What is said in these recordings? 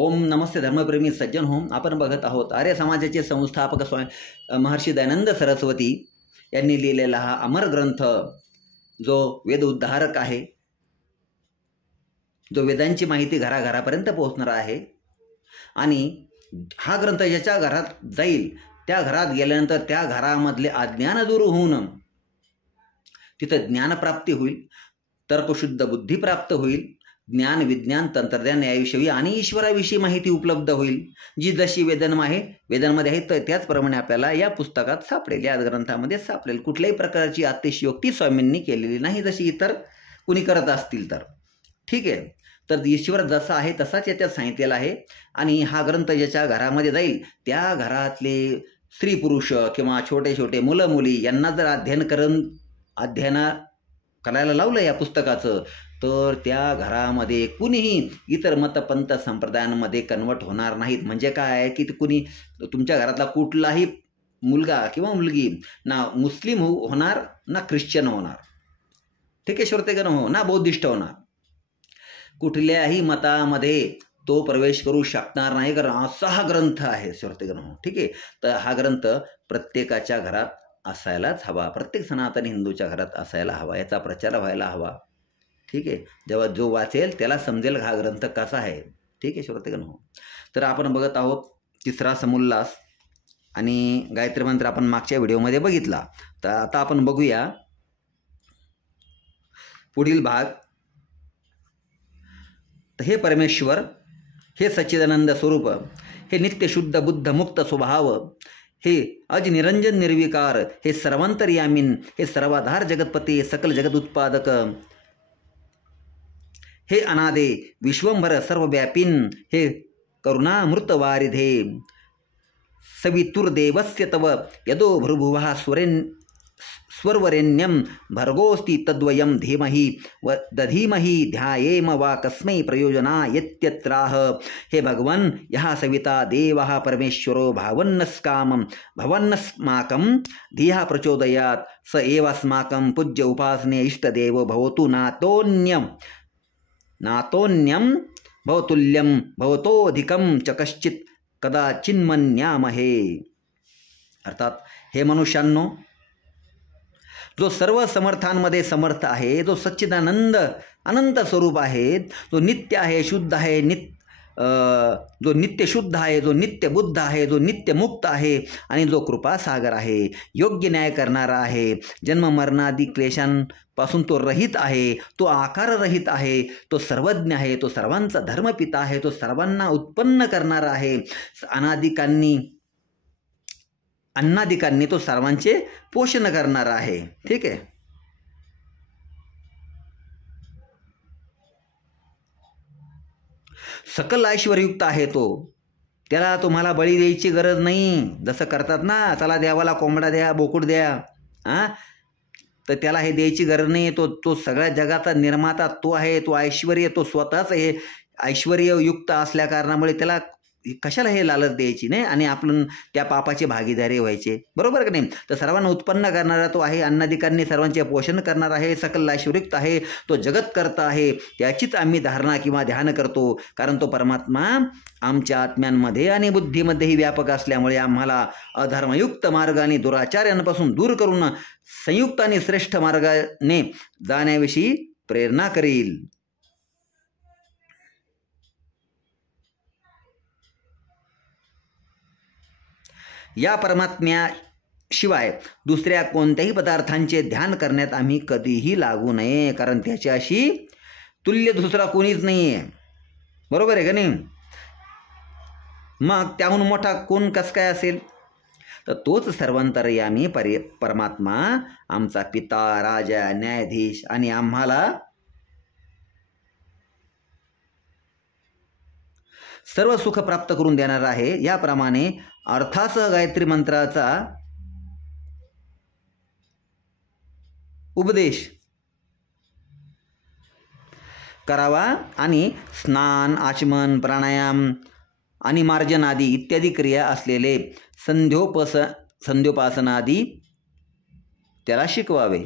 ओम नमस्ते धर्मप्रेमी सज्जन हो. आपण बघत आहोत आर्य समाजाचे संस्थापक महर्षी दयानंद सरस्वती यांनी लिहिलेला हा अमर ग्रंथ, जो वेद उद्धारक आहे, जो वेदांची माहिती घराघरापर्यंत पोहोचणार आहे. आणि हा ग्रंथ ज्याच्या घरात जाईल त्या घरात गेल्यानंतर त्या घरामधले अज्ञान दूर होऊन तिथं ज्ञानप्राप्ती होईल, तर्कशुद्ध बुद्धी प्राप्त होईल, ज्ञान विज्ञान तंत्रज्ञान याविषयी आणि ईश्वराविषयी माहिती उपलब्ध होईल, जी जशी वेदांमध्ये आहे त्याचप्रमाणे आपल्याला या पुस्तकात सापडेल, या ग्रंथामध्ये सापडेल. कुठल्याही प्रकारची अतिशयोक्ती स्वामींनी केलेली नाही, जशी इतर कुणी करत असतील तर. ठीक आहे. तर ईश्वर जसा आहे तसाच याच्यात सांगितलेला आहे. आणि हा ग्रंथ ज्याच्या घरामध्ये जाईल त्या घरातले स्त्री पुरुष किंवा छोटे छोटे मुलं मुली यांना जर अध्ययन करायला लावलं या पुस्तकाचं, तर त्या घरामध्ये कुणीही इतर मतपंथ संप्रदायांमध्ये कन्वर्ट होणार नाहीत. म्हणजे काय की कुणी तुमच्या घरातला कुठलाही मुलगा किंवा मुलगी ना मुस्लिम होणार ना ख्रिश्चन होणार, ठीक आहे, श्रोतेगण हो, ना बौद्धिस्ट होणार. कुठल्याही मतामध्ये तो प्रवेश करू शकणार नाही, कारण असा हा ग्रंथ आहे श्रोतेगण हो. ठीक आहे. तर हा ग्रंथ प्रत्येकाच्या घरात असायलाच हवा, प्रत्येक सनातन हिंदूच्या घरात असायला हवा, याचा प्रचार व्हायला हवा. ठीक आहे. जेव्हा जो वाचेल त्याला समजेल हा ग्रंथ कसा आहे. ठीक आहे श्रोतेगण हो. तर आपण बघत आहोत तिसरा समुल्लास आणि गायत्री मंत्र आपण मागच्या व्हिडिओमध्ये बघितला. तर आता आपण बघूया पुढील भाग. तर हे परमेश्वर, हे सच्चिदानंद स्वरूप, हे नित्य शुद्ध बुद्ध मुक्त स्वभाव, हे अज निरंजन निर्विकार, हे सर्वांतर्यामीन, हे सर्वाधार जगतपती, सकल जगत उत्पादक, हे अनादे विश्वंभर सर्वव्यापीन, हे करुणामृत वारिधे, सवितुर्देवस्य तव यदो भृभुवः स्वरवरेण्यं भर्गोस्ति तद्वयं धीमहि व दधीमहि ध्यायेम वा कस्मै प्रयोजना यत्यत्राह. हे भगवन् यः सविता देवः परमेश्वरो भावन्नस्कामं भवन्नस्माकं धियः प्रचोदयात्, स एवास्माकं पूज्य उपासने इष्टदेवो भवतु नातोन्यं भवतुल्यं भवतोधिकं च कश्चित् कदाचिन्मन्यामहे. अर्थात हे मनुष्यांनो, जो सर्व समर्थांमध्ये समर्थ आहे, जो सच्चिदानंद अनंत स्वरूप आहे, जो नित्य आहे, शुद्ध आहे, जो नित्य शुद्ध आहे, जो नित्य बुद्ध आहे, जो नित्य मुक्त आहे आणि जो कृपासागर आहे, योग्य न्याय करणारा आहे, जन्म मरणादी क्लेशांपासून तो रहित आहे, तो आकार रहित आहे, तो सर्वज्ञ आहे, तो सर्वांचा धर्मपिता आहे, तो सर्वांना उत्पन्न करणारा आहे, अन्नादिकांनी तो सर्वांचे पोषण करणारा आहे. ठीक आहे. सकल ऐश्वर्युक्त आहे तो, त्याला तुम्हाला बळी द्यायची गरज नाही. जसं करतात ना, चला देवाला कोंबडा द्या, बोकुड द्या, तर त्याला हे द्यायची गरज नाही. तो सगळ्या जगाचा निर्माता तो आहे, तो ऐश्वर्य, तो स्वतःच हे ऐश्वर्ययुक्त असल्या कारणामुळे त्याला कशाला हे लालच द्यायची नाही आणि आपण त्या पापाचे भागीदारी व्हायचे, बरोबर का नाही. तर सर्वांना उत्पन्न करणारा तो आहे, अन्नादिकांनी सर्वांचे पोषण करणार आहे, सकल ऐश्वर्युक्त आहे, तो जगत करता आहे. त्याचीच आम्ही धारणा किंवा ध्यान करतो, कारण तो परमात्मा आमच्या आत्म्यांमध्ये आणि बुद्धीमध्येही व्यापक असल्यामुळे आम्हाला अधर्मयुक्त मार्ग आणि दुराचार्यांपासून दूर करून संयुक्त आणि श्रेष्ठ मार्गाने जाण्याविषयी प्रेरणा करील. या परमात्म्याशिवाय दुसऱ्या कोणत्याही पदार्थांचे ध्यान करण्यात आम्ही कधीही लागू नये, कारण त्याच्याशी तुल्य दुसरा कोणीच नाही आहे, बरोबर आहे का नाही. मग त्याहून मोठा कोण कस काय असेल. तर तोच सर्वांतर्यामी परमात्मा, आमचा पिता, राजा, न्यायाधीश आणि आम्हाला सर्व सुख प्राप्त करून देणार आहे. याप्रमाणे अर्थासह गायत्री मंत्राचा उपदेश करावा आणि स्नान, आचमन, प्राणायाम आणि मार्जन आदी इत्यादी क्रिया असलेले संध्योपासनादी त्याला शिकवावे,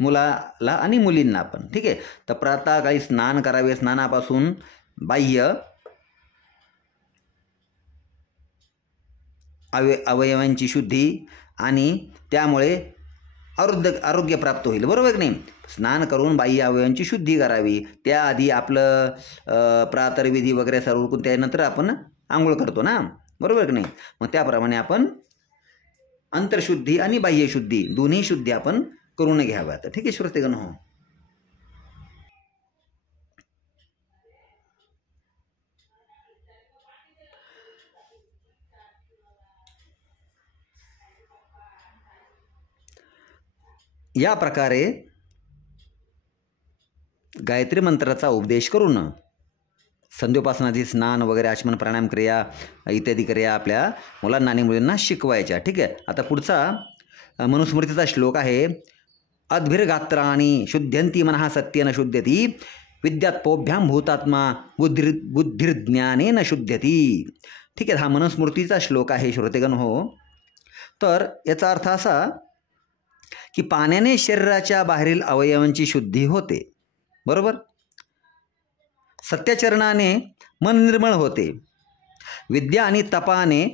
मुलाला आणि मुलींना पण. ठीक आहे. तर प्रातःकाळी स्नान करावे. स्नानापासून बाह्य अवयवांची शुद्धी आणि त्यामुळे आरोग्य प्राप्त होईल, बरोबर की नाही. स्नान करून बाह्य अवयवांची शुद्धी करावी. त्याआधी आपलं प्रातर्विधी वगैरे सर्व उरकून त्यानंतर आपण आंघोळ करतो ना, बरोबर की नाही. मग त्याप्रमाणे आपण अंतर्शुद्धी आणि बाह्यशुद्धी दोन्ही शुद्धी आपण करून घ्याव्यात. ठीक आहे श्रोतेगण हो. या प्रकारे गायत्री मंत्राचा उपदेश करून संध्योपासनाची स्नान वगैरे आचमन प्राणायाम क्रिया इत्यादी क्रिया आपल्या मुलांना आणि मुलींना शिकवायच्या. ठीक आहे. आता पुढचा मनुस्मृतीचा श्लोक आहे. अद्भिर्गात्राणी शुद्ध्यंती मनः सत्येन शुद्ध्यती विद्यात्पोभ्याम भूतात्मा बुद्धिर्ज्ञानेन शुद्ध्यती. ठीक आहे. हा मनुस्मृतीचा श्लोक आहे श्रोतेगण हो. तर याचा अर्थ असा की पाण्याने शरीराच्या बाहेरील अवयवांची शुद्धी होते, बरोबर. सत्याचरणाने मन निर्मळ होते. विद्या आणि तपाने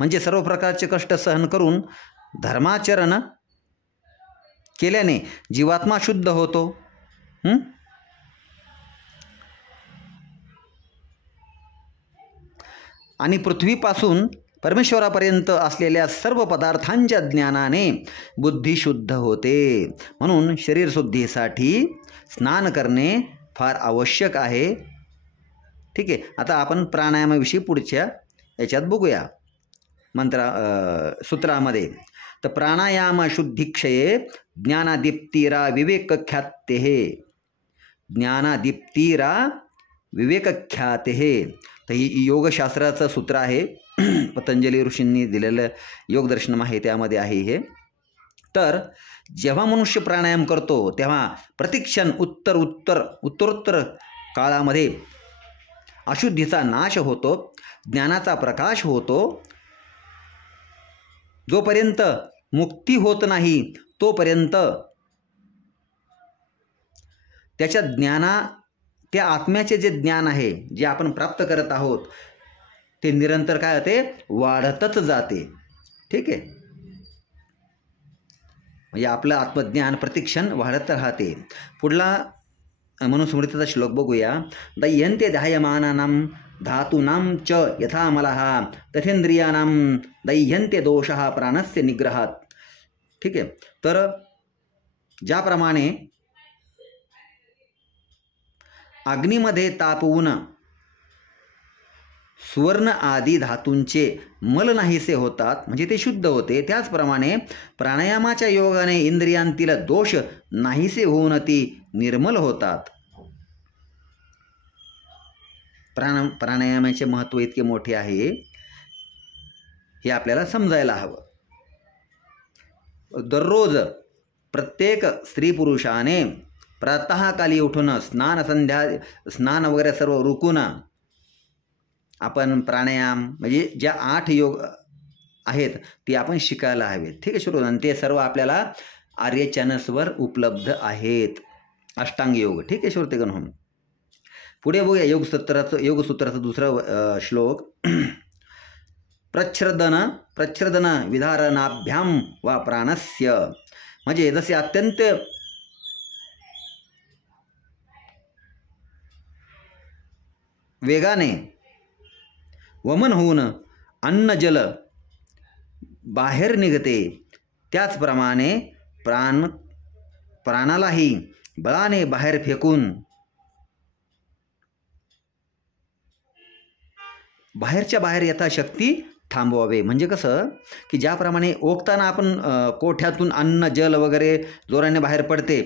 म्हणजे सर्व प्रकारचे कष्ट सहन करून धर्माचरण केल्याने जीवात्मा शुद्ध होतो. आणि पृथ्वीपासून परमेश्वरापर्यंत असलेल्या सर्व पदार्थांच्या ज्ञानाने बुद्धी शुद्ध होते. म्हणून शरीरशुद्धीसाठी स्नान करणे फार आवश्यक आहे. ठीक आहे. आता आपण प्राणायामाविषयी पुढच्या याच्यात बघूया सूत्रामध्ये. तर प्राणायाम शुद्धीक्षये ज्ञानादीप्तिरा विवेकख्याते. ज्ञानादीप्तिरा विवेकख्याते. तर ही योगशास्त्राचं सूत्र आहे. पतंजली ऋषींनी दिलेलं योगदर्शनम आहे त्यामध्ये आहे हे. तर जेव्हा मनुष्य प्राणायाम करतो तेव्हा प्रतिक्षण उत्तरोत्तर काळामध्ये अशुद्धीचा नाश होतो, ज्ञानाचा प्रकाश होतो. जोपर्यंत मुक्ती होत नाही तोपर्यंत त्या आत्म्याचे जे ज्ञान आहे जे आपण प्राप्त करत आहोत ते निरंतर काय होते, वाढतच जाते. ठीक आहे. म्हणजे आपलं आत्मज्ञान प्रतिक्षण वाढत राहते. पुढला मनुस्मृतीचा श्लोक बघूया. दह्यन्ते ध्यायमानानां धातूनां च यथा मलः तथेंद्रियाणां दह्यन्ते दोषः प्राणस्य निग्रहात. ठीक आहे. तर ज्याप्रमाणे अग्नीमध्ये तापवून सुवर्ण आदी धातूंचे मल नाहीसे होतात म्हणजे ते शुद्ध होते, त्याचप्रमाणे प्राणायामाच्या योगाने इंद्रियांतील दोष नाहीसे होऊन ती निर्मल होतात. प्राणायामाचे महत्त्व इतके मोठे आहे हे आपल्याला समजायला हवं. दररोज प्रत्येक स्त्री पुरुषाने प्रातःकाली उठून स्नान वगैरे सर्व रुकून आपण प्राणायाम म्हणजे ज्या 8 योग आहेत ते आपण शिकायला हवेत. ठीक आहे श्रोतांनो. ते सर्व आपल्याला आर्य चॅनल्सवर उपलब्ध आहेत. अष्टांग योग. ठीक आहे श्रोतेगण हो. पुढे बघूया योगसूत्राचं दुसरं श्लोक. प्रच्छ्रदन विधारणाभ्याम वा प्राणस्य. म्हणजे जसे अत्यंत वेगाने वमन होऊन अन्न जल बाहेर निघते त्याचप्रमाणे प्राणालाही बळाने बाहेर फेकून बाहेरच्या बाहेर यथाशक्ती थांबवावे. म्हणजे कसं की ज्याप्रमाणे ओकताना आपण कोठ्यातून अन्न जल वगैरे जोराने बाहेर पडते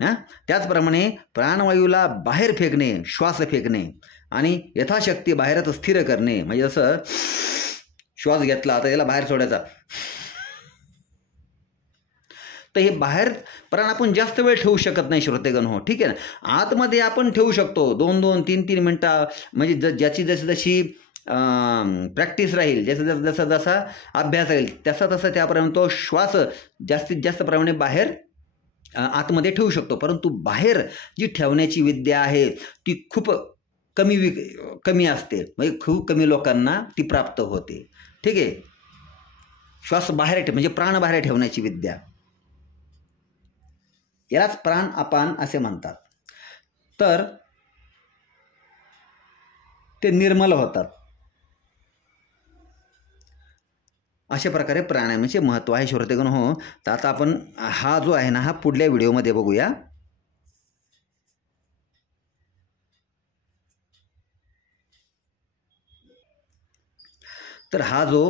ना, त्याचप्रमाणे प्राणवायूला बाहेर फेकणे, श्वास फेकणे आणि यथाशक्ती बाहेरच स्थिर करणे. म्हणजे जसं श्वास घेतला तर याला बाहेर सोडायचा, तर हे बाहेर प्राण आपण जास्त वेळ ठेवू शकत नाही श्रोतेगण हो. ठीक आहे ना. आतमध्ये आपण ठेवू शकतो 2-2, 3-3 मिनटं. म्हणजे ज्याची जशी प्रॅक्टिस राहील, जसा अभ्यास राहील तसा त्याप्रमाणे तो श्वास जास्तीत जास्त प्रमाणे बाहेर आतमध्ये ठेवू शकतो. परंतु बाहेर जी ठेवण्याची विद्या आहे ती खूप कमी असते. म्हणजे खूप कमी लोकांना ती प्राप्त होते. ठीक आहे. श्वास बाहेर म्हणजे प्राण बाहेर ठेवण्याची विद्या, यालाच प्राण अपान असे म्हणतात. तर ते निर्मल होतात. अशा प्रकारे प्राणायामाचे महत्त्व आहे श्रोतेगण हो. तर आता आपण हा जो आहे ना हा पुढल्या व्हिडिओमध्ये बघूया. तर हा जो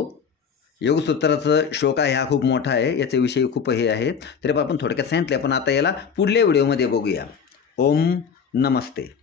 योगसूत्राचा श्लोक आहे हा खूप मोठा आहे, याचा विषय खूप हे आहे, तरी आपण थोडक्यात सांगितले. पण आता याला पुढल्या व्हिडिओमध्ये बघूया. ओम नमस्ते.